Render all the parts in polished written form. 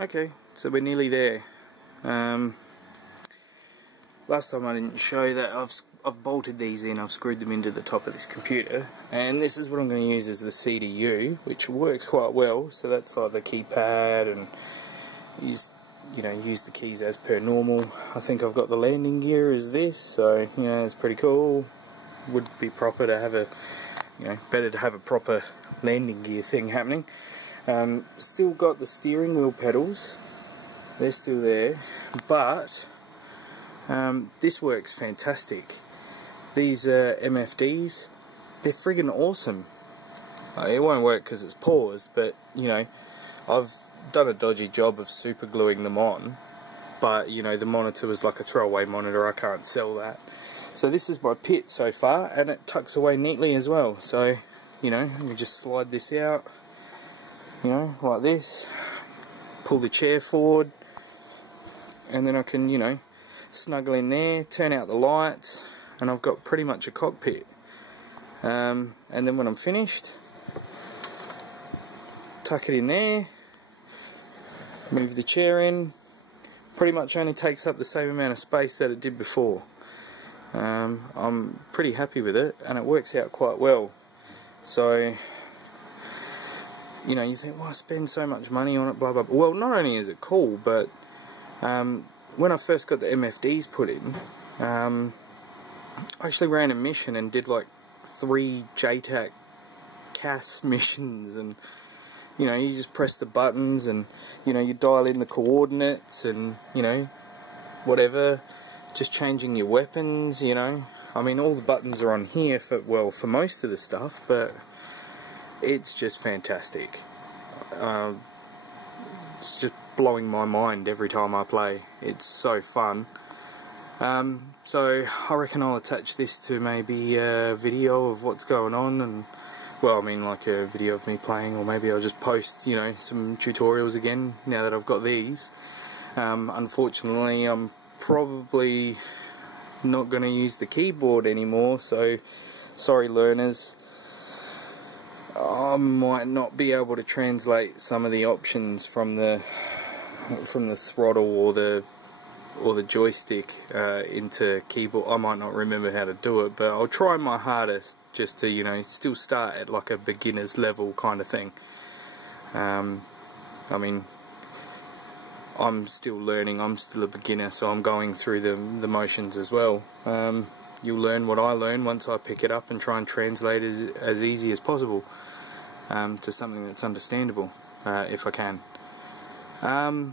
Okay, so we're nearly there. Last time I didn't show that I've bolted these in, I've screwed them into the top of this computer, and this is what I'm going to use as the CDU, which works quite well. So that's like the keypad, and use the keys as per normal. I think I've got the landing gear as this, so it's pretty cool. Would be proper to have a, better to have a proper landing gear thing happening. Still got the steering wheel pedals, they're still there, but this works fantastic. These MFDs, they're friggin' awesome. It won't work because it's paused, but I've done a dodgy job of super gluing them on, but the monitor was like a throwaway monitor, I can't sell that. So this is my pit so far, and it tucks away neatly as well. So let me just slide this out, like this, pull the chair forward, and then I can snuggle in there, turn out the lights, and I've got pretty much a cockpit. And then when I'm finished, tuck it in there, move the chair in. Pretty much only takes up the same amount of space that it did before. I'm pretty happy with it, and it works out quite well. So you think, why spend so much money on it, blah blah blah. Well, not only is it cool, but when I first got the MFDs put in, I actually ran a mission and did like 3 JTAC CAS missions, and you just press the buttons, and you dial in the coordinates, and whatever, just changing your weapons. I mean, all the buttons are on here for most of the stuff, but it's just fantastic. It's just blowing my mind every time I play. It's so fun. So I reckon I'll attach this to maybe a video of what's going on, and well, I mean like a video of me playing, or maybe I'll just post some tutorials again now that I've got these. Unfortunately, I'm probably not going to use the keyboard anymore, so sorry learners. I might not be able to translate some of the options from the throttle or the joystick into keyboard. I might not remember how to do it, but I'll try my hardest just to still start at like a beginner's level kind of thing. I mean, I'm still learning, I'm still a beginner, so I'm going through the motions as well. You'll learn what I learn once I pick it up and try and translate it as easy as possible to something that's understandable, if I can. I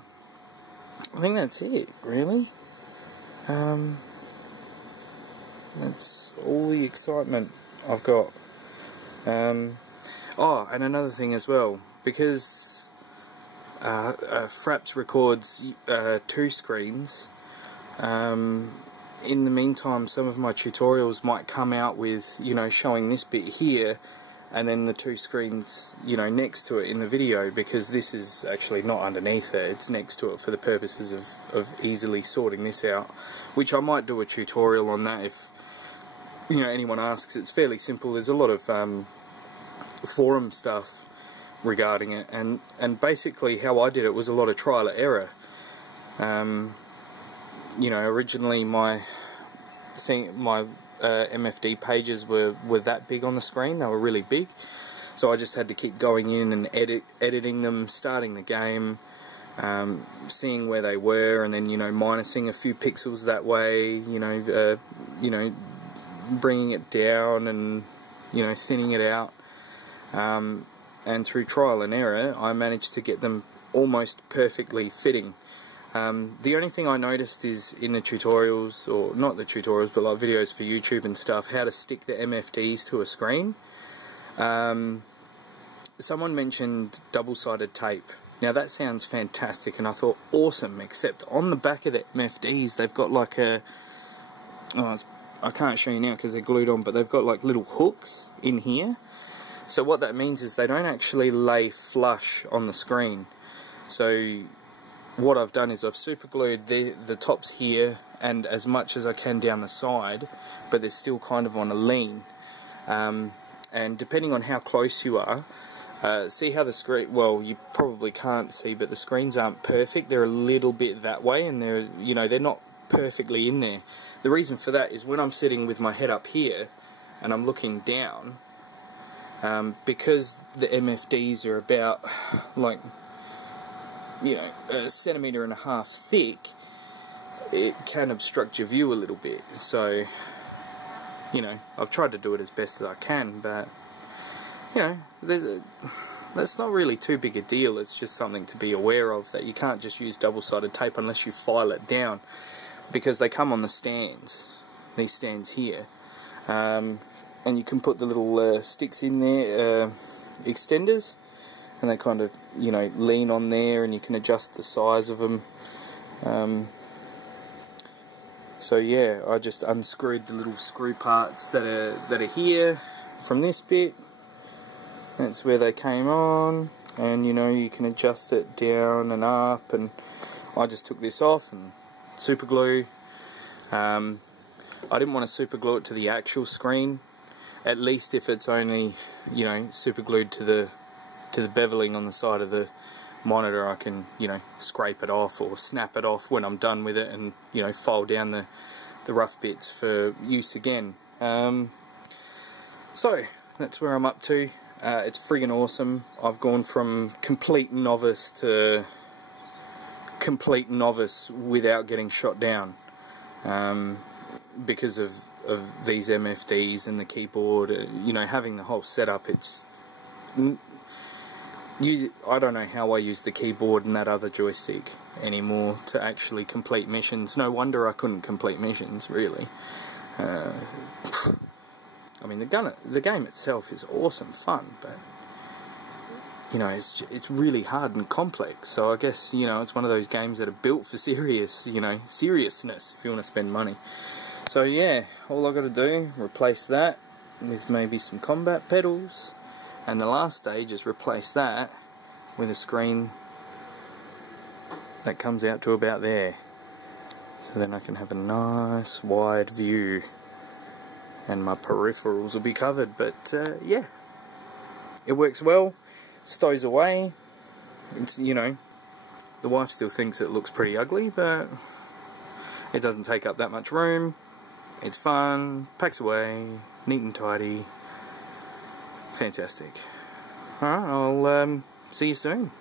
think that's it, really. That's all the excitement I've got. Oh, and another thing as well, because Fraps records 2 screens, in the meantime some of my tutorials might come out with showing this bit here and then the 2 screens next to it in the video, because this is actually not underneath it, it's next to it for the purposes of easily sorting this out, which I might do a tutorial on that if anyone asks. It's fairly simple. There's a lot of forum stuff regarding it, and basically how I did it was a lot of trial and error. Originally my MFD pages were that big on the screen, they were really big, so I just had to keep going in and editing them, starting the game, seeing where they were, and then minusing a few pixels that way, bringing it down and thinning it out, and through trial and error I managed to get them almost perfectly fitting. The only thing I noticed is in the tutorials, or not the tutorials, but like videos for YouTube and stuff, how to stick the MFDs to a screen. Someone mentioned double-sided tape. Now that sounds fantastic, and I thought awesome, except on the back of the MFDs they've got like a, I can't show you now because they're glued on, but they've got like little hooks in here. So what that means is they don't actually lay flush on the screen. So what I've done is I've super glued the tops here and as much as I can down the side, but they're still kind of on a lean. And depending on how close you are, See how the screen, well, you probably can't see, but the screens aren't perfect. They're a little bit that way, and they're, you know, they're not perfectly in there. The reason for that is when I'm sitting with my head up here and I'm looking down, because the MFDs are about, like, you know, 1.5 centimeters thick, it can obstruct your view a little bit. So, you know, I've tried to do it as best as I can, but, you know, that's not really too big a deal. It's just something to be aware of, that you can't just use double-sided tape unless you file it down, because they come on the stands, these stands here, and you can put the little sticks in there, extenders, and they kind of, you know, lean on there, and you can adjust the size of them. So yeah, I just unscrewed the little screw parts that are here from this bit. That's where they came on, and you know, you can adjust it down and up, and I just took this off and super glue. I didn't want to super glue it to the actual screen, at least if it's only, you know, super glued to the beveling on the side of the monitor. I can, you know, scrape it off or snap it off when I'm done with it, and, you know, file down the rough bits for use again. So that's where I'm up to. It's friggin' awesome. I've gone from complete novice to complete novice without getting shot down, because of these MFDs and the keyboard. You know, having the whole setup, it's I don't know how I use the keyboard and that other joystick anymore to actually complete missions. No wonder I couldn't complete missions, really. I mean, the game itself is awesome fun, but, you know, it's really hard and complex. So I guess, you know, it's one of those games that are built for seriousness, if you want to spend money. So yeah, all I got to do, replace that with maybe some combat pedals, and the last stage is replace that with a screen that comes out to about there. So then I can have a nice wide view, and my peripherals will be covered. But yeah, it works well, stows away. It's, you know, the wife still thinks it looks pretty ugly, but it doesn't take up that much room. It's fun, packs away, neat and tidy. Fantastic. Alright, I'll see you soon.